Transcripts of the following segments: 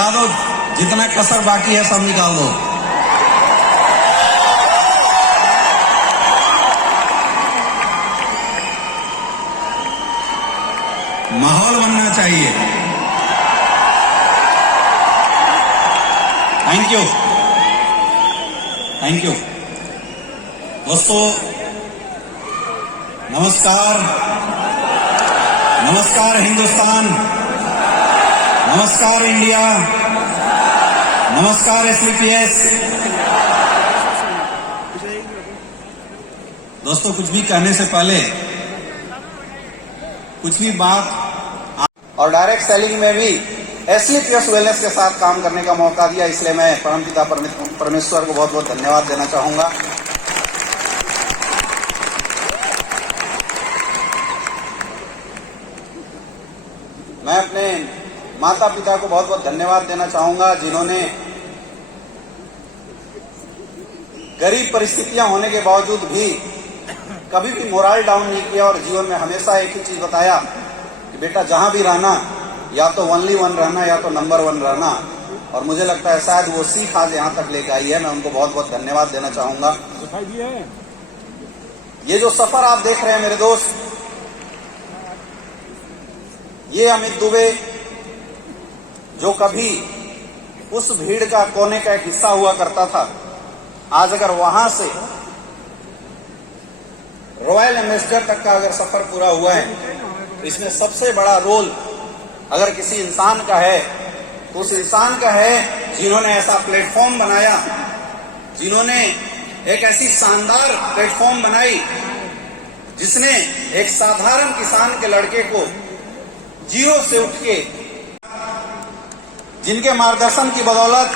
बता दो, जितना कसर बाकी है सब निकाल दो। माहौल बनना चाहिए। Thank you, thank you. दोस्तों नमस्कार, नमस्कार हिंदुस्तान, नमस्कार इंडिया, नमस्कार एसलीपीएस। दोस्तों कुछ भी कहने से पहले कुछ भी बात, और डायरेक्ट सेलिंग में भी एसलीपीएस वेलनेस के साथ काम करने का मौका दिया, इसलिए मैं परमपिता परमेश्वर को बहुत बहुत धन्यवाद देना चाहूंगा। मैं अपने माता पिता को बहुत बहुत धन्यवाद देना चाहूंगा, जिन्होंने गरीब परिस्थितियां होने के बावजूद भी कभी भी मोरल डाउन नहीं किया और जीवन में हमेशा एक ही चीज बताया कि बेटा जहां भी रहना, या तो ओनली वन रहना या तो नंबर वन रहना। और मुझे लगता है शायद वो सीख आज यहां तक लेकर आई है। मैं उनको बहुत बहुत धन्यवाद देना चाहूंगा। ये जो सफर आप देख रहे हैं मेरे दोस्त, ये अमित दुबे जो कभी उस भीड़ का कोने का एक हिस्सा हुआ करता था, आज अगर वहां से रॉयल एम्बेसडर तक का अगर सफर पूरा हुआ है, तो इसमें सबसे बड़ा रोल अगर किसी इंसान का है तो उस इंसान का है जिन्होंने ऐसा प्लेटफॉर्म बनाया, जिन्होंने एक ऐसी शानदार प्लेटफॉर्म बनाई जिसने एक साधारण किसान के लड़के को जीरो से उठ के, जिनके मार्गदर्शन की बदौलत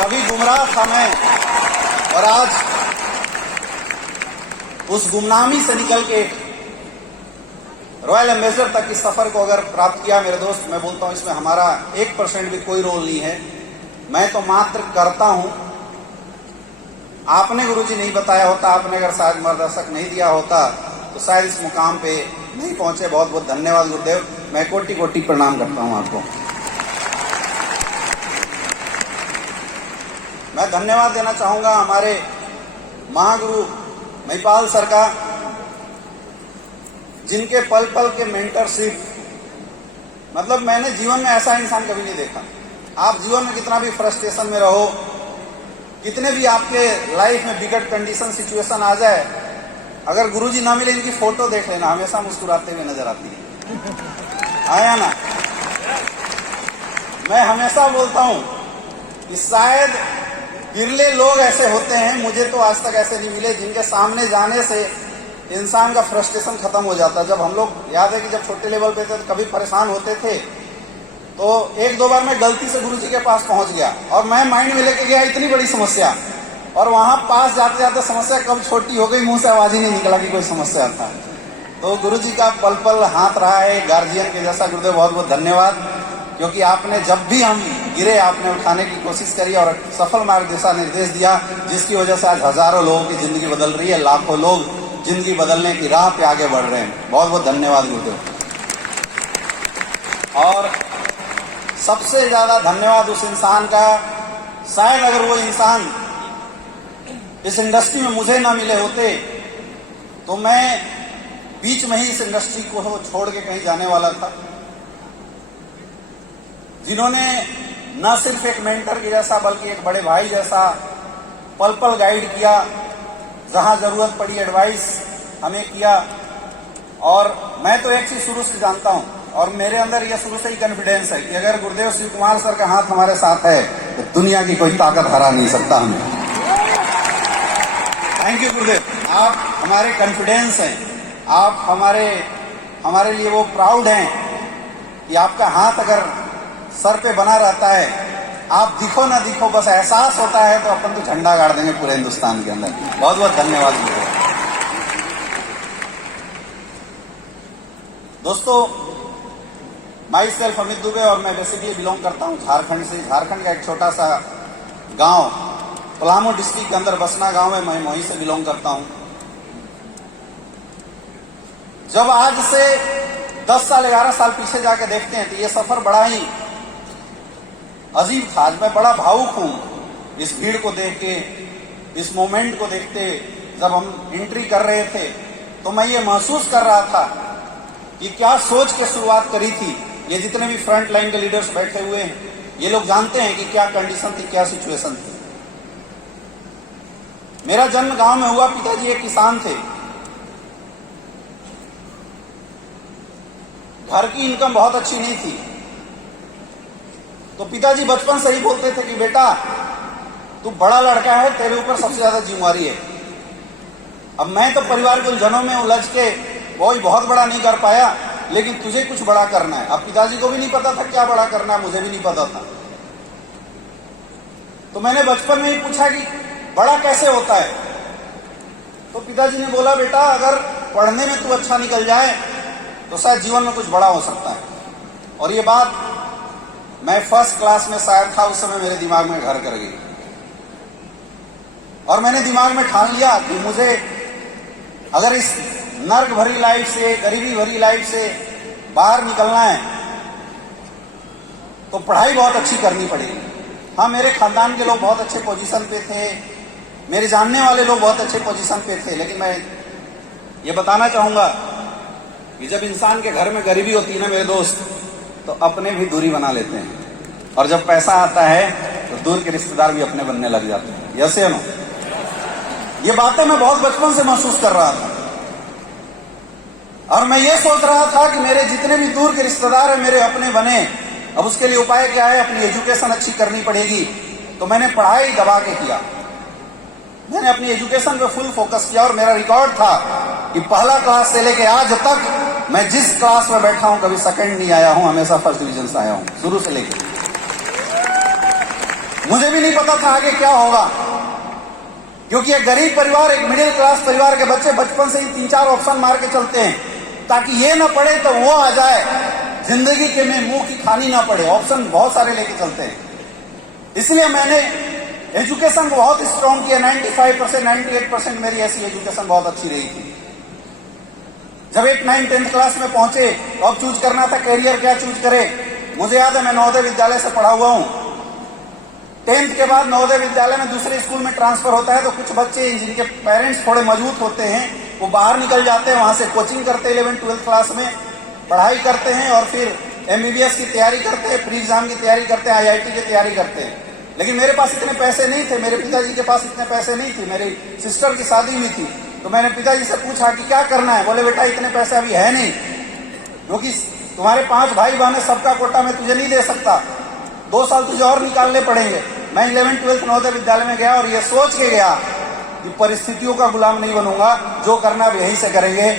कभी गुमराह था मैं, और आज उस गुमनामी से निकल के रॉयल एम्बेसडर तक इस सफर को अगर प्राप्त किया मेरे दोस्त, मैं बोलता हूं इसमें हमारा 1% भी कोई रोल नहीं है। मैं तो मात्र करता हूं। आपने गुरुजी नहीं बताया होता, आपने अगर शायद मार्गदर्शक नहीं दिया होता तो शायद इस मुकाम पे नहीं पहुंचे। बहुत बहुत धन्यवाद गुरुदेव, मैं कोटि कोटि प्रणाम करता हूं आपको। मैं धन्यवाद देना चाहूंगा हमारे महागुरु महिपाल सर का, जिनके पल पल के मेंटरशिप, मतलब मैंने जीवन में ऐसा इंसान कभी नहीं देखा। आप जीवन में कितना भी फ्रस्ट्रेशन में रहो, कितने भी आपके लाइफ में बिगड़ कंडीशन सिचुएशन आ जाए, अगर गुरुजी ना मिले इनकी फोटो देख लेना, हमेशा मुस्कुराते हुए नजर आती है। आया ना? मैं हमेशा बोलता हूं कि शायद बिरले लोग ऐसे होते हैं, मुझे तो आज तक ऐसे नहीं मिले, जिनके सामने जाने से इंसान का फ्रस्ट्रेशन खत्म हो जाता। जब हम लोग, याद है कि जब छोटे लेवल पे थे तो कभी परेशान होते थे, तो एक दो बार मैं गलती से गुरुजी के पास पहुंच गया और मैं माइंड में लेके गया इतनी बड़ी समस्या, और वहां पास जाते जाते समस्या कब छोटी हो गई, मुंह से आवाज ही नहीं निकला कि कोई समस्या था। तो गुरुजी का पल पल हाथ रहा है गार्जियन के जैसा। गुरुदेव बहुत बहुत धन्यवाद, क्योंकि आपने जब भी हम गिरे आपने उठाने की कोशिश करी और सफल मार्ग दिशा निर्देश दिया, जिसकी वजह से आज हजारों लोगों की जिंदगी बदल रही है, लाखों लोग जिंदगी बदलने की राह पे आगे बढ़ रहे हैं। बहुत बहुत धन्यवाद गुरुदेव। और सबसे ज्यादा धन्यवाद उस इंसान का, शायद अगर वो इंसान इस इंडस्ट्री में मुझे ना मिले होते तो मैं बीच में ही इस इंडस्ट्री को छोड़ के कहीं जाने वाला था। जिन्होंने न सिर्फ एक मेंटर के जैसा बल्कि एक बड़े भाई जैसा पल पल गाइड किया, जहां जरूरत पड़ी एडवाइस हमें किया। और मैं तो एक चीज शुरू से जानता हूं, और मेरे अंदर यह शुरू से ही कॉन्फिडेंस है कि अगर गुरुदेव शिव कुमार सर का हाथ हमारे साथ है तो दुनिया की कोई ताकत हरा नहीं सकता हमें। थैंक यू गुरुदेव, आप हमारे कॉन्फिडेंस हैं, आप हमारे लिए वो प्राउड हैं कि आपका हाथ अगर सर पे बना रहता है, आप दिखो ना दिखो, बस एहसास होता है तो अपन तो झंडा गाड़ देंगे पूरे हिंदुस्तान के अंदर। बहुत बहुत धन्यवाद दोस्तों। माई सेल्फ अमित दुबे, और मैं बेसिकली बिलोंग करता हूं झारखंड से। झारखंड का एक छोटा सा गांव, पलामू डिस्ट्रिक्ट के अंदर बसना गांव है, मैं वहीं से बिलोंग करता हूं। जब आज से 10 साल 11 साल पीछे जाके देखते हैं तो ये सफर बड़ा ही अजीब था। आज मैं बड़ा भावुक हूं इस भीड़ को देख के, इस मोमेंट को देखते। जब हम एंट्री कर रहे थे तो मैं ये महसूस कर रहा था कि क्या सोच के शुरुआत करी थी। ये जितने भी फ्रंट लाइन के लीडर्स बैठे हुए हैं, ये लोग जानते हैं कि क्या कंडीशन थी, क्या सिचुएशन थी। मेरा जन्म गांव में हुआ, पिताजी एक किसान थे। घर की इनकम बहुत अच्छी नहीं थी, तो पिताजी बचपन से ही बोलते थे कि बेटा तू बड़ा लड़का है, तेरे ऊपर सबसे ज्यादा जिम्मेवारी है। अब मैं तो परिवार के उलझनों में उलझ के बहुत बड़ा नहीं कर पाया, लेकिन तुझे कुछ बड़ा करना है। अब पिताजी को भी नहीं पता था क्या बड़ा करना है, मुझे भी नहीं पता था। तो मैंने बचपन में ही पूछा कि बड़ा कैसे होता है, तो पिताजी ने बोला बेटा अगर पढ़ने में तू अच्छा निकल जाए तो शायद जीवन में कुछ बड़ा हो सकता है। और ये बात मैं फर्स्ट क्लास में शायद था उस समय, मेरे दिमाग में घर कर गई। और मैंने दिमाग में ठान लिया कि मुझे अगर इस नर्क भरी लाइफ से, गरीबी भरी लाइफ से बाहर निकलना है तो पढ़ाई बहुत अच्छी करनी पड़ेगी। हाँ, मेरे खानदान के लोग बहुत अच्छे पोजीशन पे थे, मेरे जानने वाले लोग बहुत अच्छे पोजीशन पे थे, लेकिन मैं ये बताना चाहूंगा कि जब इंसान के घर में गरीबी होती है ना मेरे दोस्त, तो अपने भी दूरी बना लेते हैं, और जब पैसा आता है तो दूर के रिश्तेदार भी अपने बनने लग जाते हैं। यस या नो? ये बातें मैं बहुत बचपन से महसूस कर रहा था, और मैं ये सोच रहा था कि मेरे जितने भी दूर के रिश्तेदार हैं मेरे अपने बने। अब उसके लिए उपाय क्या है? अपनी एजुकेशन अच्छी करनी पड़ेगी। तो मैंने पढ़ाई दबा के किया, मैंने अपनी एजुकेशन पे फुल फोकस किया, और मेरा रिकॉर्ड था कि पहला क्लास से लेके आज तक मैं जिस क्लास में बैठा हूं कभी सेकंड नहीं आया हूं, हमेशा फर्स्ट डिवीजन से आया हूं, शुरू से लेकर। मुझे भी नहीं पता था आगे क्या होगा, क्योंकि एक गरीब परिवार, एक मिडिल क्लास परिवार के बच्चे बचपन से ही 3-4 ऑप्शन मार के चलते हैं ताकि ये ना पड़े तो वो आ जाए, जिंदगी के में मुंह की खानी ना पड़े। ऑप्शन बहुत सारे लेके चलते हैं। इसलिए मैंने एजुकेशन को बहुत स्ट्रॉन्ग किया। 95%, 98% मेरी ऐसी एजुकेशन बहुत अच्छी रही थी। जब 8, 9, 10th क्लास में पहुंचे, अब चूज करना था कैरियर, क्या चूज करें। मुझे याद है मैं नवोदय विद्यालय से पढ़ा हुआ हूं। 10th के बाद नवोदय विद्यालय में दूसरे स्कूल में ट्रांसफर होता है, तो कुछ बच्चे जिनके पेरेंट्स थोड़े मजबूत होते हैं वो बाहर निकल जाते हैं, वहां से कोचिंग करते हैं, 11th 12th क्लास में पढ़ाई करते हैं, और फिर MBBS की तैयारी करते हैं, प्री एग्जाम की तैयारी करते हैं, IIT की तैयारी करते हैं। लेकिन मेरे पास इतने पैसे नहीं थे, मेरे पिताजी के पास इतने पैसे नहीं थे। मेरी सिस्टर की शादी हुई थी, तो मैंने पिताजी से पूछा कि क्या करना है। बोले बेटा इतने पैसे अभी है नहीं, क्योंकि तुम्हारे 5 भाई बहन है, सबका कोटा मैं तुझे नहीं दे सकता, 2 साल तुझे और निकालने पड़ेंगे। मैं 11th 12th नवोदय विद्यालय में गया और ये सोच के गया कि परिस्थितियों का गुलाम नहीं बनूंगा, जो करना अब यहीं से करेंगे।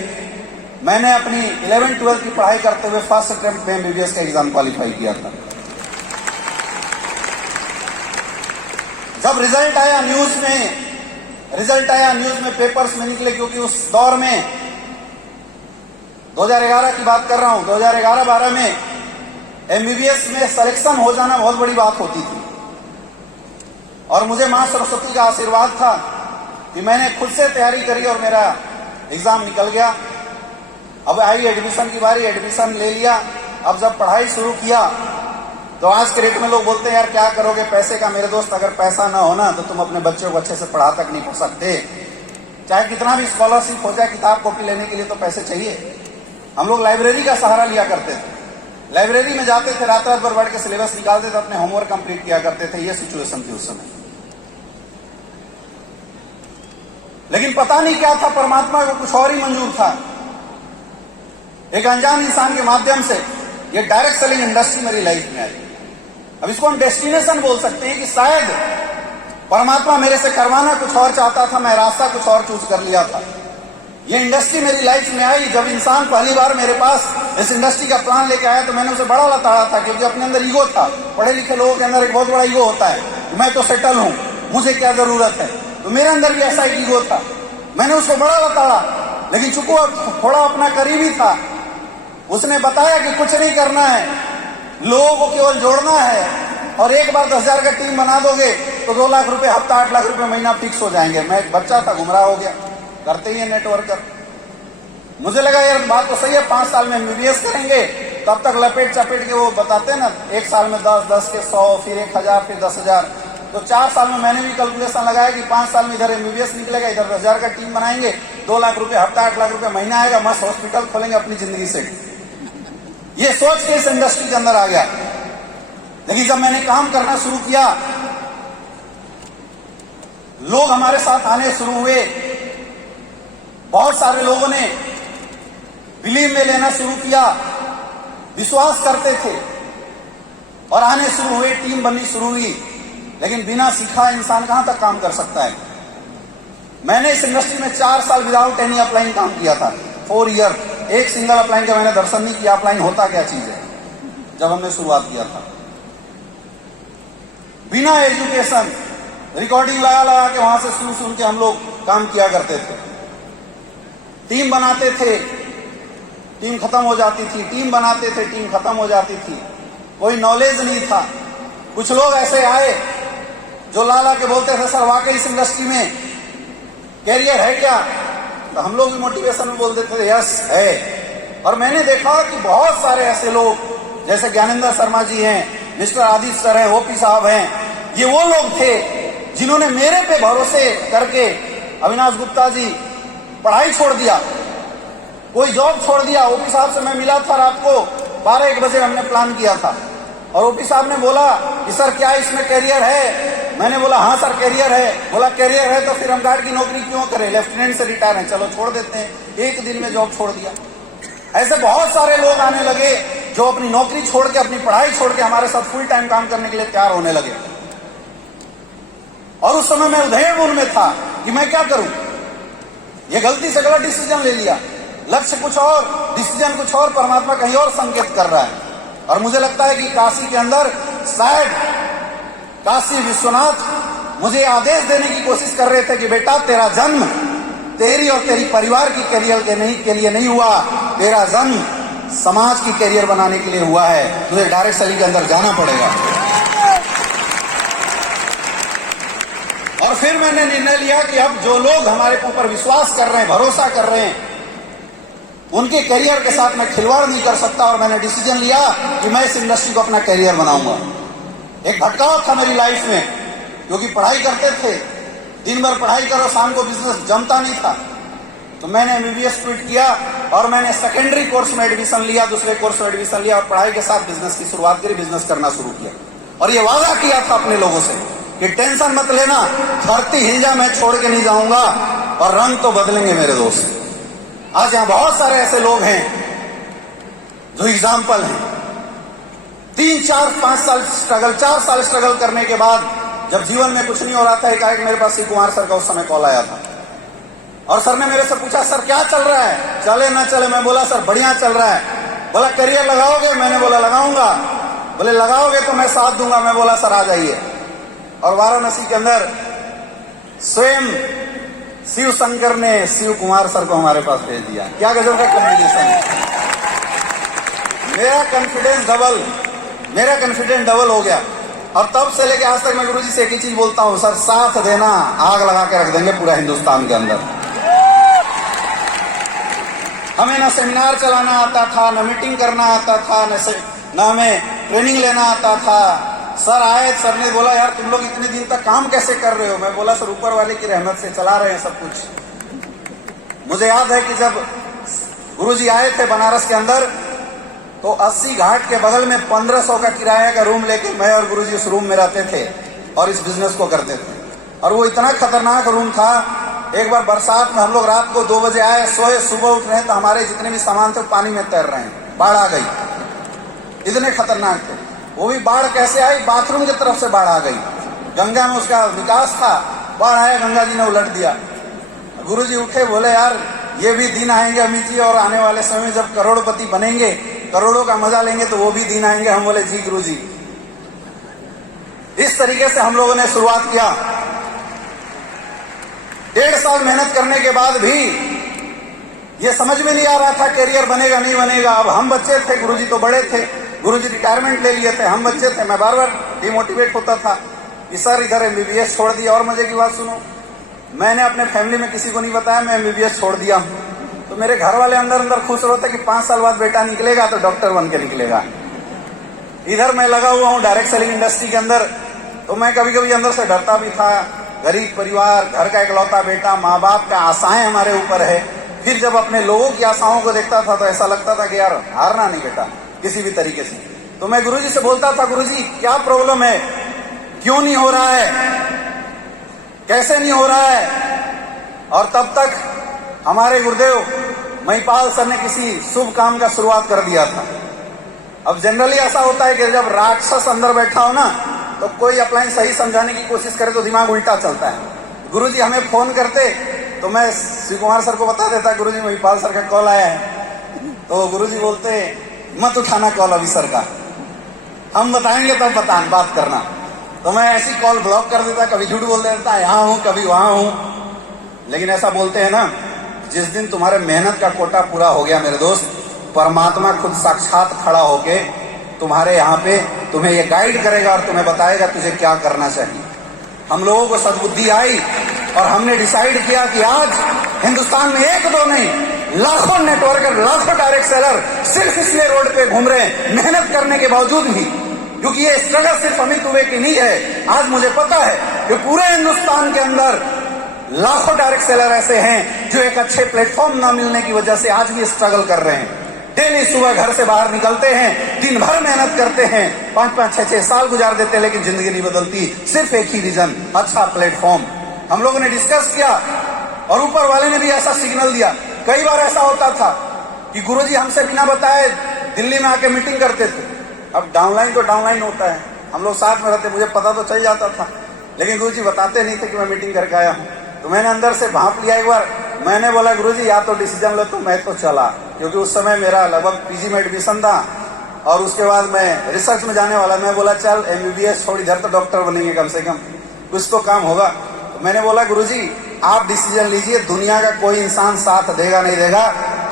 मैंने अपनी 11th 12th की पढ़ाई करते हुए फर्स्ट अटेम्प्ट में MBBS का एग्जाम क्वालिफाई किया था। जब रिजल्ट आया न्यूज में पेपर्स में निकले, क्योंकि उस दौर में 2011 की बात कर रहा हूं, 2011-12 में MBBS में सिलेक्शन हो जाना बहुत बड़ी बात होती थी। और मुझे मां सरस्वती का आशीर्वाद था कि मैंने खुद से तैयारी करी और मेरा एग्जाम निकल गया। अब आई एडमिशन की बारी, एडमिशन ले लिया। अब जब पढ़ाई शुरू किया तो आज के रेट में लोग बोलते हैं यार क्या करोगे पैसे का। मेरे दोस्त, अगर पैसा ना हो ना तो तुम अपने बच्चों को अच्छे से पढ़ा तक नहीं पढ़ सकते। चाहे कितना भी स्कॉलरशिप हो जाए, किताब कॉपी लेने के लिए तो पैसे चाहिए। हम लोग लाइब्रेरी का सहारा लिया करते थे, लाइब्रेरी में जाते थे, रात भर बैठ के सिलेबस निकालते थे, अपने होमवर्क कंप्लीट किया करते थे। ये सिचुएशन थी उस समय। लेकिन पता नहीं क्या था, परमात्मा को कुछ और ही मंजूर था। एक अनजान इंसान के माध्यम से ये डायरेक्ट सेलिंग इंडस्ट्री मेरी लाइफ में आई। अब इसको हम डेस्टिनेशन बोल सकते हैं कि शायद परमात्मा मेरे से करवाना कुछ और चाहता था, मैं रास्ता कुछ और चूज कर लिया था। ये इंडस्ट्री मेरी लाइफ में आई। जब इंसान पहली बार मेरे पास इस इंडस्ट्री का प्लान लेके आया तो मैंने उसे बड़ा लताड़ा था, क्योंकि अपने अंदर ईगो था। पढ़े लिखे लोगों के अंदर एक बहुत बड़ा ईगो होता है, मैं तो सेटल हूं, मुझे क्या जरूरत है। तो मेरे अंदर भी ऐसा एक ईगो था, मैंने उसको बड़ा लताड़ा। लेकिन चूंकि थोड़ा अपना करीबी था, उसने बताया कि कुछ नहीं करना है, लोगों को केवल जोड़ना है, और एक बार 10,000 का टीम बना दोगे तो 2 लाख रुपए हफ्ता, 8 लाख रुपए महीना फिक्स हो जाएंगे। मैं एक बच्चा था, गुमराह हो गया, करते ही नेटवर्कर। मुझे लगा यार बात तो सही है, 5 साल में MBBS करेंगे, तब तक लपेट चपेट के वो बताते ना, एक साल में 10, 10 के 100, फिर 1000, फिर 10,000। तो 4 साल में मैंने भी कैलकुलेशन लगाया कि 5 साल में इधर MBBS निकलेगा, इधर 10,000 का टीम बनाएंगे, 2 लाख रुपए हफ्ता, 8 लाख रुपए महीना आएगा, मस्त हॉस्पिटल खोलेंगे अपनी जिंदगी से। ये सोच के इस इंडस्ट्री के अंदर आ गया। लेकिन जब मैंने काम करना शुरू किया, लोग हमारे साथ आने शुरू हुए, बहुत सारे लोगों ने बिलीव में लेना शुरू किया, विश्वास करते थे और आने शुरू हुए, टीम बननी शुरू हुई। लेकिन बिना सीखा इंसान कहां तक काम कर सकता है। मैंने इस इंडस्ट्री में 4 साल विदाउट एनी अपलाइन काम किया था, 4 ईयर। एक सिंगल अपलाइन का मैंने दर्शन नहीं किया, अपलाइन होता क्या चीज है, जब हमने शुरुआत किया था। बिना एजुकेशन रिकॉर्डिंग लगा लगा के वहां से सुन के हम लोग काम किया करते थे। टीम बनाते थे, टीम खत्म हो जाती थी, टीम बनाते थे, टीम खत्म हो जाती थी। कोई नॉलेज नहीं था। कुछ लोग ऐसे आए जो ला के बोलते थे, सर वाकई इस इंडस्ट्री में कैरियर है क्या? तो हम लोग भी मोटिवेशन में बोल देते थे, यस है। और मैंने देखा कि बहुत सारे ऐसे लोग, जैसे ज्ञानेंद्र शर्मा जी हैं, मिस्टर आदित्य सर हैं, ओपी साहब हैं, ये वो लोग थे जिन्होंने मेरे पे भरोसे करके, अविनाश गुप्ता जी, पढ़ाई छोड़ दिया, कोई जॉब छोड़ दिया। ओपी साहब से मैं मिला था रात को 12-1 बजे, हमने प्लान किया था। और ओपी साहब ने बोला कि सर क्या इसमें कैरियर है? मैंने बोला हाँ सर कैरियर है। बोला कैरियर है तो फिर हम गार्ड की नौकरी क्यों करें, लेफ्टिनेंट से रिटायर हैं, चलो छोड़ देते हैं। 1 दिन में जॉब छोड़ दिया। ऐसे बहुत सारे लोग आने लगे जो अपनी नौकरी छोड़ के, अपनी पढ़ाई छोड़ के हमारे साथ फुल टाइम काम करने के लिए तैयार होने लगे। और उस समय मैं उधेड़ में था कि मैं क्या करूं। ये गलती से गलत डिसीजन ले लिया, लक्ष्य कुछ और, डिसीजन कुछ और, परमात्मा कहीं और संकेत कर रहा है। और मुझे लगता है कि काशी के अंदर शायद काशी विश्वनाथ मुझे आदेश देने की कोशिश कर रहे थे कि बेटा तेरा जन्म तेरी और तेरी परिवार की कैरियर के लिए नहीं हुआ, तेरा जन्म समाज की कैरियर बनाने के लिए हुआ है। तुझे डायरेक्ट सेलिंग के अंदर जाना पड़ेगा। और फिर मैंने निर्णय लिया कि अब जो लोग हमारे ऊपर विश्वास कर रहे हैं, भरोसा कर रहे हैं, उनके करियर के साथ मैं खिलवाड़ नहीं कर सकता। और मैंने डिसीजन लिया कि मैं इस इंडस्ट्री को अपना करियर बनाऊंगा। एक भटकाव था मेरी लाइफ में, क्योंकि पढ़ाई करते थे, दिन भर पढ़ाई करो, शाम को बिजनेस जमता नहीं था। तो मैंने MBBS क्विट किया और मैंने सेकेंडरी कोर्स में एडमिशन लिया, दूसरे कोर्स में एडमिशन लिया और पढ़ाई के साथ बिजनेस की शुरुआत करी, बिजनेस करना शुरू किया। और ये वादा किया था अपने लोगों से कि टेंशन मत लेना, धरती हिल जा, मैं छोड़ के नहीं जाऊंगा और रंग तो बदलेंगे मेरे दोस्त। आज यहां बहुत सारे ऐसे लोग हैं जो एग्जाम्पल हैं। 3, 4, 5 साल स्ट्रगल, 4 साल स्ट्रगल करने के बाद जब जीवन में कुछ नहीं हो रहा था, एकाएक मेरे पास शिव कुमार सर का उस समय कॉल आया था। और सर ने मेरे से पूछा, सर क्या चल रहा है, चले ना चले? मैं बोला सर बढ़िया चल रहा है। बोला करियर लगाओगे? मैंने बोला लगाऊंगा। बोले लगाओगे तो मैं साथ दूंगा। मैं बोला सर आ जाइए। और वाराणसी के अंदर स्वयं शिव शंकर ने शिव कुमार सर को हमारे पास भेज दिया। क्या गजब का कॉम्बिनेशन है। मेरा कॉन्फिडेंस डबल हो गया। और तब से लेके आज तक मैं गुरुजी से एक ही चीज बोलता हूं, सर साथ देना, आग लगा के रख देंगे पूरा हिंदुस्तान के अंदर। हमें ना सेमिनार चलाना आता था, ना मीटिंग करना आता था, ना हमें ट्रेनिंग लेना आता था। सर आए, सर ने बोला यार तुम लोग इतने दिन तक काम कैसे कर रहे हो? मैं बोला सर ऊपर वाले की रहमत से चला रहे हैं सब कुछ। मुझे याद है कि जब गुरुजी आए थे बनारस के अंदर, तो 80 घाट के बगल में 1500 का किराया का रूम लेके मैं और गुरुजी उस रूम में रहते थे और इस बिजनेस को करते थे। और वो इतना खतरनाक रूम था। एक बार बरसात में हम लोग रात को 2 बजे आए, सोए, सुबह उठ रहे हैं तो हमारे जितने भी सामान थे पानी में तैर रहे हैं। बाढ़ आ गई, इतने खतरनाक थे। वो भी बाढ़ कैसे आई? बाथरूम की तरफ से बाढ़ आ गई। गंगा में उसका विकास था, बाढ़ आया, गंगा जी ने उलट दिया। गुरुजी उठे, बोले यार ये भी दिन आएंगे अमित जी, और आने वाले समय में जब करोड़पति बनेंगे, करोड़ों का मजा लेंगे, तो वो भी दिन आएंगे। हम बोले जी गुरुजी। इस तरीके से हम लोगों ने शुरुआत किया। 1.5 साल मेहनत करने के बाद भी ये समझ में नहीं आ रहा था कैरियर बनेगा नहीं बनेगा। अब हम बच्चे थे, गुरुजी तो बड़े थे, गुरुजी रिटायरमेंट ले लिए थे, हम बच्चे थे। मैं बार बार डिमोटिवेट होता था कि सर इधर MBBS छोड़ दिया। और मजे की बात सुनो, मैंने अपने फैमिली में किसी को नहीं बताया मैं MBBS छोड़ दिया हूं। तो मेरे घर वाले अंदर अंदर खुश होते कि 5 साल बाद बेटा निकलेगा तो डॉक्टर बन के निकलेगा। इधर मैं लगा हुआ हूं डायरेक्ट सेलिंग इंडस्ट्री के अंदर, तो मैं कभी कभी अंदर से डरता भी था। गरीब परिवार, घर का इकलौता बेटा, माँ बाप का आशाएं हमारे ऊपर है। फिर जब अपने लोगों की आशाओं को देखता था तो ऐसा लगता था कि यार हारना नहीं बेटा किसी भी तरीके से। तो मैं गुरुजी से बोलता था, गुरुजी क्या प्रॉब्लम है, क्यों नहीं हो रहा है, कैसे नहीं हो रहा है। और तब तक हमारे गुरुदेव महिपाल सर ने किसी शुभ काम का शुरुआत कर दिया था। अब जनरली ऐसा होता है कि जब राक्षस अंदर बैठा हो ना तो कोई अपलाइन सही समझाने की कोशिश करे तो दिमाग उल्टा चलता है। गुरुजी हमें फोन करते तो मैं शिव कुमार सर को बता देता, गुरुजी महिपाल सर का कॉल आया है। तो गुरुजी बोलते मत उठाना कॉल अभी सर का, हम बताएंगे तब बात करना। तो मैं ऐसी कॉल ब्लॉक कर देता, कभी झूठ बोल देता, यहाँ हूं कभी वहां हूं। लेकिन ऐसा बोलते हैं ना, जिस दिन तुम्हारे मेहनत का कोटा पूरा हो गया मेरे दोस्त, परमात्मा खुद साक्षात खड़ा होके तुम्हारे यहाँ पे तुम्हें ये गाइड करेगा और तुम्हें बताएगा तुझे क्या करना चाहिए। हम लोगों को सद्बुद्धि आई और हमने डिसाइड किया कि आज हिंदुस्तान में एक दो नहीं, लाखों नेटवर्कर, लाखों डायरेक्ट सेलर सिर्फ इसलिए रोड पे घूम रहे हैं मेहनत करने के बावजूद भी, क्योंकि ये स्ट्रगल सिर्फ अमित दुबे की नहीं है। आज मुझे पता है कि पूरे हिंदुस्तान के अंदर लाखों डायरेक्ट सेलर ऐसे हैं जो एक अच्छे प्लेटफॉर्म न मिलने की वजह से आज भी स्ट्रगल कर रहे हैं। डेली सुबह घर से बाहर निकलते हैं, दिन भर मेहनत करते हैं, 5-5, 6-6 साल गुजार देते हैं, लेकिन जिंदगी नहीं बदलती। सिर्फ एक ही रीजन, अच्छा प्लेटफॉर्म। हम लोगों ने डिस्कस किया और ऊपर वाले ने भी ऐसा सिग्नल दिया। कई बार ऐसा होता था कि गुरुजी हमसे बिना बताए दिल्ली में आके मीटिंग करते थे। अब डाउनलाइन तो डाउनलाइन होता है, हम लोग साथ में रहते, मुझे पता तो चल जाता था, लेकिन गुरुजी बताते नहीं थे कि मैं मीटिंग करके आया हूं। तो मैंने अंदर से भांप लिया एक बार, मैंने बोला गुरुजी या तो डिसीजन लो, तो मैं तो चला, क्योंकि उस समय मेरा लगभग पीजी में एडमिशन था और उसके बाद मैं रिसर्च में जाने वाला। मैं बोला चल एमबीबीएस छोड़, इधर तो डॉक्टर बनेंगे कम से कम, कुछ तो काम होगा। तो मैंने बोला गुरुजी आप डिसीजन लीजिए, दुनिया का कोई इंसान साथ देगा नहीं देगा,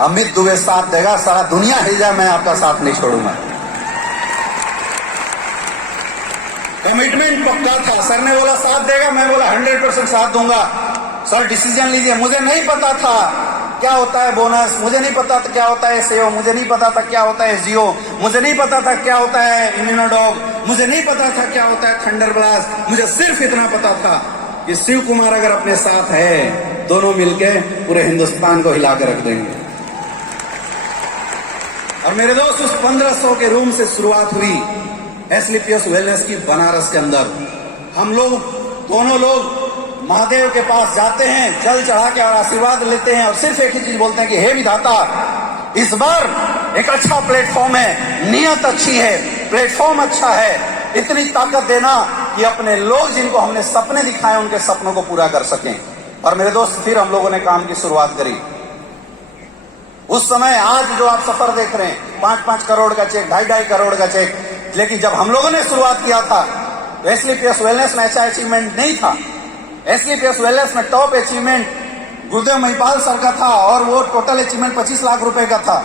अमित दुबे साथ देगा, सारा दुनिया हिल जाए मैं आपका साथ नहीं छोड़ूंगा। कमिटमेंट पक्का था। सर ने बोला साथ देगा, मैं बोला 100% साथ दूंगा। सर डिसीजन लीजिए। मुझे नहीं पता था क्या होता है बोनस, मुझे नहीं पता था क्या होता है सेओ, मुझे नहीं पता था क्या होता है जियो, मुझे नहीं पता था क्या होता है इम्यूनोडॉग, मुझे नहीं पता था क्या होता है थंडर ब्लास्ट। मुझे सिर्फ इतना पता था कि शिव कुमार अगर अपने साथ है, दोनों मिलके पूरे हिंदुस्तान को हिला कर रख देंगे। और मेरे दोस्त उस 1500 के रूम से शुरुआत हुई एसलीपीएस वेलनेस की बनारस के अंदर। हम लोग दोनों लोग महादेव के पास जाते हैं, जल चढ़ा के और आशीर्वाद लेते हैं और सिर्फ एक ही चीज बोलते हैं कि हे विधाता, इस बार एक अच्छा प्लेटफॉर्म है, नियत अच्छी है, प्लेटफॉर्म अच्छा है, इतनी ताकत देना कि अपने लोग जिनको हमने सपने दिखाए उनके सपनों को पूरा कर सकें। और मेरे दोस्त फिर हम लोगों ने काम की शुरुआत करी। उस समय आज जो आप सफर देख रहे हैं, 5-5 करोड़ का चेक, 2.5 करोड़ का चेक, लेकिन जब हम लोगों ने शुरुआत किया था तो एसलीपीएस वेलनेस में ऐसा अचीवमेंट नहीं था। एसलीपीएस वेलनेस में टॉप अचीवमेंट गुरुदेव महिपाल सर का था और वो टोटल अचीवमेंट 25 लाख रुपए का था।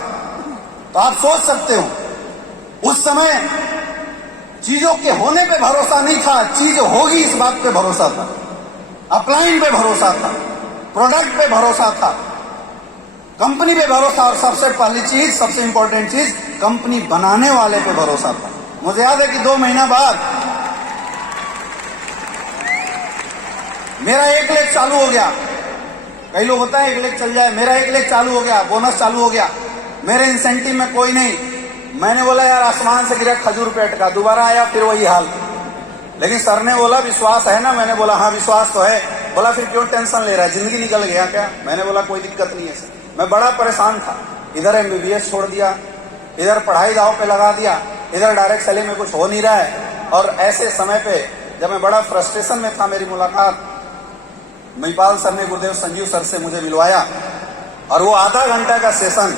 तो आप सोच सकते हो उस समय चीजों के होने पे भरोसा नहीं था, चीज होगी इस बात पे भरोसा था, अपलाइन पे भरोसा था, प्रोडक्ट पे भरोसा था, कंपनी पे भरोसा, और सबसे पहली चीज, सबसे इंपॉर्टेंट चीज, कंपनी बनाने वाले पे भरोसा था। मुझे याद है कि 2 महीना बाद मेरा 1 लाख चालू हो गया। कई लोग होता है 1 लाख चल जाए, मेरा 1 लाख चालू हो गया, बोनस चालू हो गया, मेरे इंसेंटिव में कोई नहीं। मैंने बोला यार आसमान से गिरा खजूर पे अटका, दोबारा आया फिर वही हाल। लेकिन सर ने बोला विश्वास है ना, मैंने बोला हाँ विश्वास तो है। बोला फिर क्यों टेंशन ले रहा है, जिंदगी निकल गया क्या? मैंने बोला कोई दिक्कत नहीं है सर। मैं बड़ा परेशान था, इधर एमबीबीएस छोड़ दिया, इधर पढ़ाई दाव पे लगा दिया, इधर डायरेक्ट सेलिंग में कुछ हो नहीं रहा है। और ऐसे समय पे जब मैं बड़ा फ्रस्ट्रेशन में था, मेरी मुलाकात महिपाल सर ने गुरुदेव संजीव सर से मुझे मिलवाया और वो आधा घंटा का सेशन,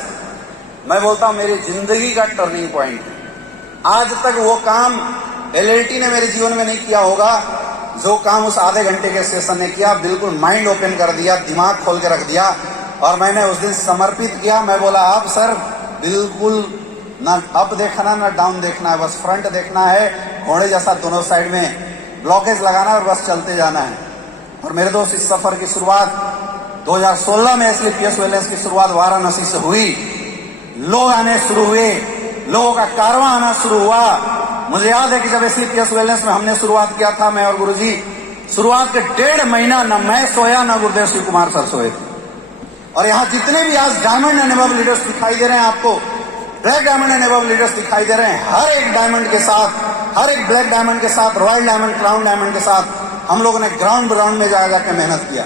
मैं बोलता हूं मेरी जिंदगी का टर्निंग पॉइंट। आज तक वो काम एलएलटी ने मेरे जीवन में नहीं किया होगा जो काम उस आधे घंटे के सेशन ने किया। बिल्कुल माइंड ओपन कर दिया, दिमाग खोल के रख दिया और मैंने उस दिन समर्पित किया। मैं बोला आप सर बिल्कुल ना अप देखना ना डाउन देखना है, बस फ्रंट देखना है, घोड़े जैसा दोनों साइड में ब्लॉकेज लगाना और बस चलते जाना है। और मेरे दोस्त इस सफर की शुरुआत 2016 में एसलीपीएस वेलनेस की शुरुआत वाराणसी से हुई। लोग आने शुरू हुए, लोगों का कारवां आना शुरू हुआ। मुझे याद है कि जब एसलीपीएस वेलनेस में हमने शुरुआत किया था, मैं और गुरुजी, शुरुआत के 1.5 महीना न मैं सोया न गुरुदेव शिव कुमार सर सोए थे। और यहां जितने भी आज डायमंड एंड अबव लीडर्स दिखाई दे रहे हैं आपको, black diamond and above leaders दिखाई दे रहे हैं, हर एक डायमंड के साथ, हर एक ब्लैक डायमंड के साथ, रॉयल डायमंड, क्राउन डायमंड के साथ हम लोगों ने ग्राउंड में जाकर मेहनत किया,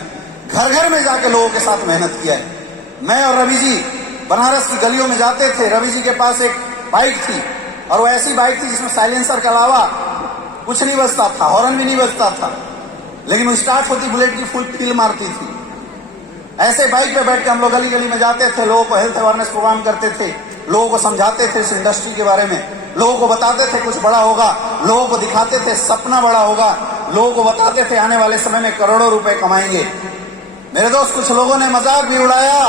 घर घर में जाके लोगों के साथ मेहनत किया है। मैं और रवि जी बनारस की गलियों में जाते थे। रवि जी के पास एक बाइक थी और वो ऐसी बाइक थी जिसमें साइलेंसर के अलावा कुछ नहीं बजता था, हॉर्न भी नहीं बजता था, लेकिन वो स्टार्ट होती बुलेट की फुल फील मारती थी। ऐसे बाइक पे बैठ के हम लोग गली गली में जाते थे, लोगों को हेल्थ अवेयरनेस प्रोग्राम करते थे, लोगों को समझाते थे इस इंडस्ट्री के बारे में, लोगों को बताते थे कुछ बड़ा होगा, लोगों को दिखाते थे सपना बड़ा होगा, लोगों को बताते थे आने वाले समय में करोड़ों रुपए कमाएंगे। मेरे दोस्त, कुछ लोगों ने मजाक भी उड़ाया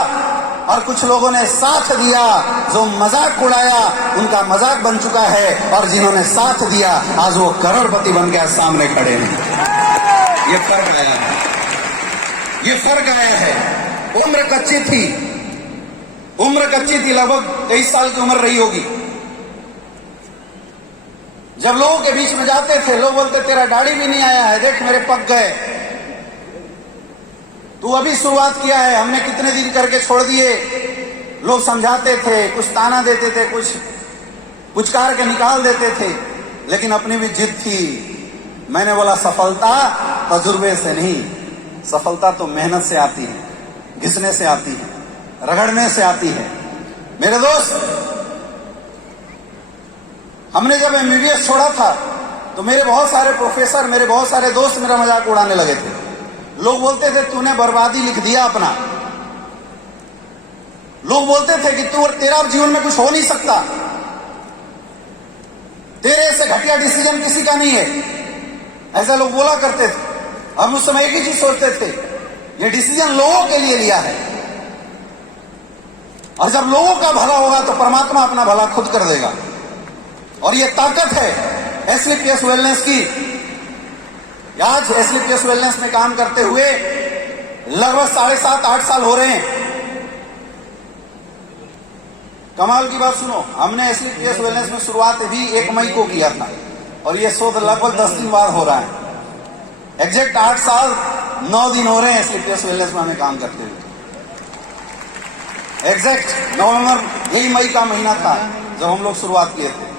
और कुछ लोगों ने साथ दिया। जो मजाक उड़ाया उनका मजाक बन चुका है, और जिन्होंने साथ दिया आज वो करोड़पति बन के सामने खड़े हैं। ये फर्क आया है, ये फर्क आया है। उम्र कच्ची थी, उम्र कच्ची थी, लगभग 23 साल की उम्र रही होगी। जब लोगों के बीच में जाते थे, लोग बोलते तेरा दाढ़ी भी नहीं आया है, देख मेरे पक गए, तू अभी शुरुआत किया है, हमने कितने दिन करके छोड़ दिए। लोग समझाते थे, कुछ ताना देते थे, कुछ कार के निकाल देते थे, लेकिन अपनी भी जिद थी। मैंने बोला सफलता तजुर्बे से नहीं, सफलता तो मेहनत से आती है, घिसने से आती है, रगड़ने से आती है। मेरे दोस्त, हमने जब एमबीबीएस छोड़ा था तो मेरे बहुत सारे प्रोफेसर, मेरे बहुत सारे दोस्त मेरा मजाक उड़ाने लगे थे। लोग बोलते थे तूने बर्बादी लिख दिया अपना, लोग बोलते थे कि तू और तेरा जीवन में कुछ हो नहीं सकता, तेरे से घटिया डिसीजन किसी का नहीं है, ऐसा लोग बोला करते थे। हम उस समय एक ही चीज सोचते थे, ये डिसीजन लोगों के लिए लिया है, और जब लोगों का भला होगा तो परमात्मा अपना भला खुद कर देगा। और ये ताकत है एसलीपीएस वेलनेस की। आज एसलीपीएस वेलनेस में काम करते हुए लगभग 7.5-8 साल हो रहे हैं। कमाल की बात सुनो, हमने एसलीपीएस वेलनेस में शुरुआत भी 1 मई को किया था, और ये शोध लगभग 10 दिन बाद हो रहा है। एग्जैक्ट 8 साल 9 दिन हो रहे हैं एसलीपीएस वेलनेस में हमें काम करते हुए। एग्जैक्ट नवंबर, यही मई का महीना था जब हम लोग शुरुआत किए थे।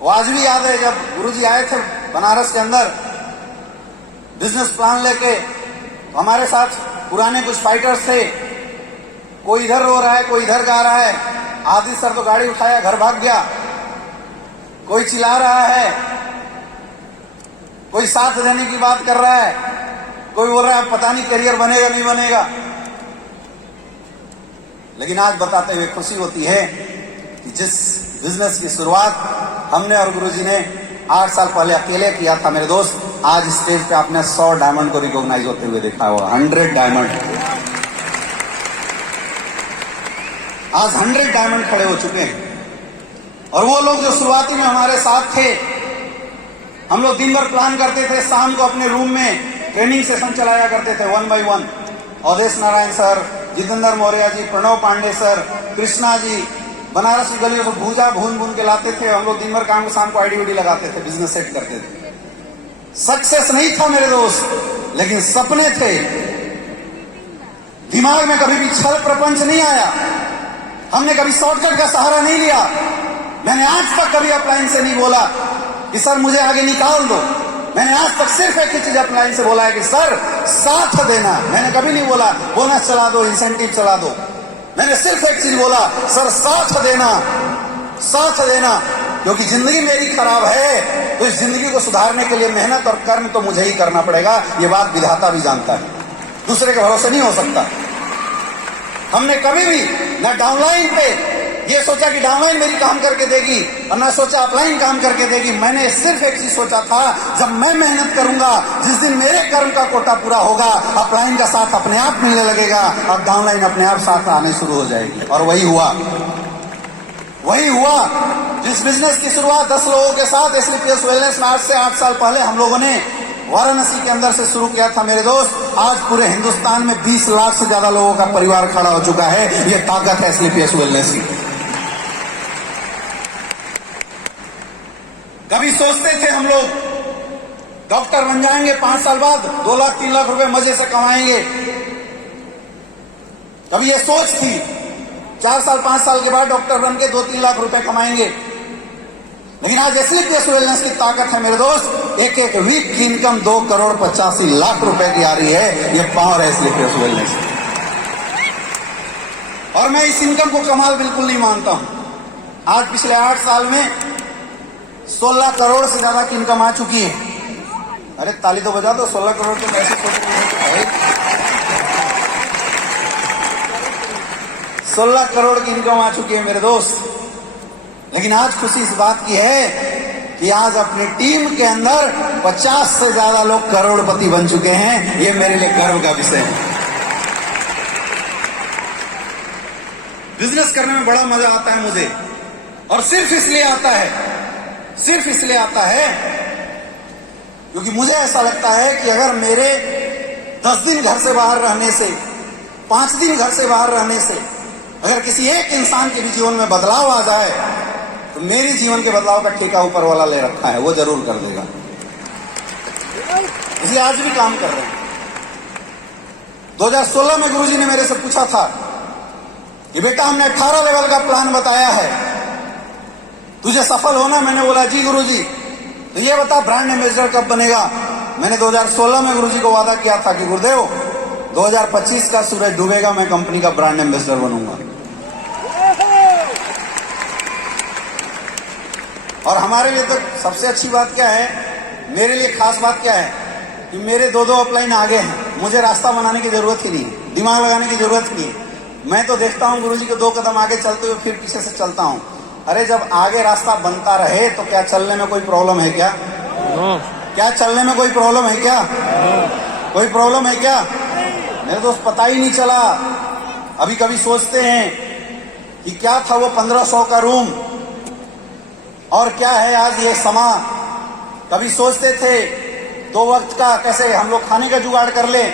वो आज भी याद है, जब गुरुजी आए थे बनारस के अंदर बिजनेस प्लान लेके, तो हमारे साथ पुराने कुछ फाइटर्स थे। कोई इधर रो रहा है, कोई इधर गा रहा है। आदित्य सर तो गाड़ी उठाया घर भाग गया, कोई चिल्ला रहा है, कोई साथ देने की बात कर रहा है, कोई बोल रहा है पता नहीं करियर बनेगा नहीं बनेगा। लेकिन आज बताते हुए खुशी होती है कि जिस बिजनेस की शुरुआत हमने और गुरुजी ने 8 साल पहले अकेले किया था, मेरे दोस्त, आज स्टेज पे आपने 100 डायमंड को रिकॉग्नाइज होते हुए देखा होगा। 100 डायमंड, आज 100 डायमंड खड़े हो चुके हैं। और वो लोग जो शुरुआती में हमारे साथ थे, हम लोग दिन भर प्लान करते थे, शाम को अपने रूम में ट्रेनिंग सेशन चलाया करते थे 1 by 1। Awadhesh Narayan sir, Jitendra Maurya ji, Pranav Pandey sir, Krishna ji, Banaras की गलियों को भूजा भून के लाते थे। हम लोग दिन भर काम को शाम को आईडी लगाते थे, बिजनेस सेट करते थे। सक्सेस नहीं था मेरे दोस्त, लेकिन सपने थे। दिमाग में कभी भी छल प्रपंच नहीं आया, हमने कभी शॉर्टकट का सहारा नहीं लिया। मैंने आज तक कभी अपलाइन से नहीं बोला कि सर मुझे आगे निकाल दो। मैंने आज तक सिर्फ एक ही चीज अपलाइन से बोला है कि सर साथ देना। मैंने कभी नहीं बोला बोनस चला दो, इंसेंटिव चला दो। मैंने सिर्फ एक चीज बोला, सर साथ देना, साथ देना। क्योंकि जिंदगी मेरी खराब है तो इस जिंदगी को सुधारने के लिए मेहनत और कर्म तो मुझे ही करना पड़ेगा। ये बात विधाता भी जानता है, दूसरे के भरोसे नहीं हो सकता। हमने कभी भी न डाउनलाइन पे ये सोचा कि डाउनलाइन मेरी काम करके देगी, और ना सोचा अपलाइन काम करके देगी। मैंने सिर्फ एक चीज सोचा था, जब मैं मेहनत करूंगा, जिस दिन मेरे कर्म का कोटा पूरा होगा, अपलाइन का साथ अपने आप मिलने लगेगा और डाउनलाइन अपने आप साथ आने शुरू हो जाएगी। और वही हुआ, वही हुआ। जिस बिजनेस की शुरुआत 10 लोगों के साथ एसलीपीएस वेलनेस में आज से 8 साल पहले हम लोगों ने वाराणसी के अंदर से शुरू किया था, मेरे दोस्त, आज पूरे हिंदुस्तान में 20 लाख से ज्यादा लोगों का परिवार खड़ा हो चुका है। ये ताकत है स्लीपियस वेलनेस की। कभी सोचते थे हम लोग डॉक्टर बन जाएंगे 5 साल बाद 2 लाख 3 लाख रुपए मजे से कमाएंगे। कभी ये सोच थी 4 साल 5 साल के बाद डॉक्टर बन के 2-3 लाख रुपए कमाएंगे। लेकिन आज स्लीपियस वेलनेस की ताकत है मेरे दोस्त, एक एक वीक की इनकम 2 करोड़ 85 लाख रुपए की आ रही है। ये पावर है स्लीपियस वेलनेस। और मैं इस इनकम को कमाल बिल्कुल नहीं मानता हूं। आज पिछले 8 साल में 16 करोड़ से ज्यादा की इनकम आ चुकी है। अरे ताली तो बजा दो, 16 करोड़ के पैसे सोच 16 करोड़ की इनकम आ चुकी है मेरे दोस्त। लेकिन आज खुशी इस बात की है कि आज अपनी टीम के अंदर 50 से ज्यादा लोग करोड़पति बन चुके हैं। ये मेरे लिए गर्व का विषय है। बिजनेस करने में बड़ा मजा आता है मुझे, और सिर्फ इसलिए आता है क्योंकि मुझे ऐसा लगता है कि अगर मेरे 10 दिन घर से बाहर रहने से, 5 दिन घर से बाहर रहने से अगर किसी एक इंसान के भी जीवन में बदलाव आ जाए तो मेरे जीवन के बदलाव का ठेका ऊपर वाला ले रखा है, वो जरूर कर देगा। इसलिए आज भी काम कर रहे हैं। 2016 में गुरुजी ने मेरे से पूछा था कि बेटा हमने 18 लेवल का प्लान बताया है, तुझे सफल होना। मैंने बोला जी गुरुजी, तो ये बता ब्रांड एम्बेसडर कब बनेगा। मैंने 2016 में गुरुजी को वादा किया था कि गुरुदेव 2025 का सूरज डूबेगा, मैं कंपनी का ब्रांड एम्बेसडर बनूंगा। और हमारे लिए तो सबसे अच्छी बात क्या है, मेरे लिए खास बात क्या है कि मेरे 2 अपलाइन आगे हैं। मुझे रास्ता बनाने की जरूरत ही नहीं है, दिमाग लगाने की जरूरत ही नहीं है। मैं तो देखता हूं गुरुजी के 2 कदम आगे चलते हुए फिर पीछे से चलता हूं। अरे जब आगे रास्ता बनता रहे तो क्या चलने में कोई प्रॉब्लम है क्या? क्या चलने में कोई प्रॉब्लम है क्या? कोई प्रॉब्लम है क्या? मेरे दोस्त पता ही नहीं चला। अभी कभी सोचते हैं कि क्या था वो 1500 का रूम और क्या है आज ये समा। कभी सोचते थे 2 वक्त का कैसे हम लोग खाने का जुगाड़ कर ले,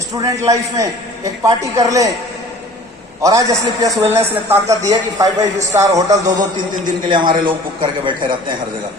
स्टूडेंट लाइफ में एक पार्टी कर ले। और आज स्लीपियस वेलनेस ने ताकत दी है कि 5 स्टार होटल 2-2 3-3 दिन के लिए हमारे लोग बुक करके बैठे रहते हैं हर जगह।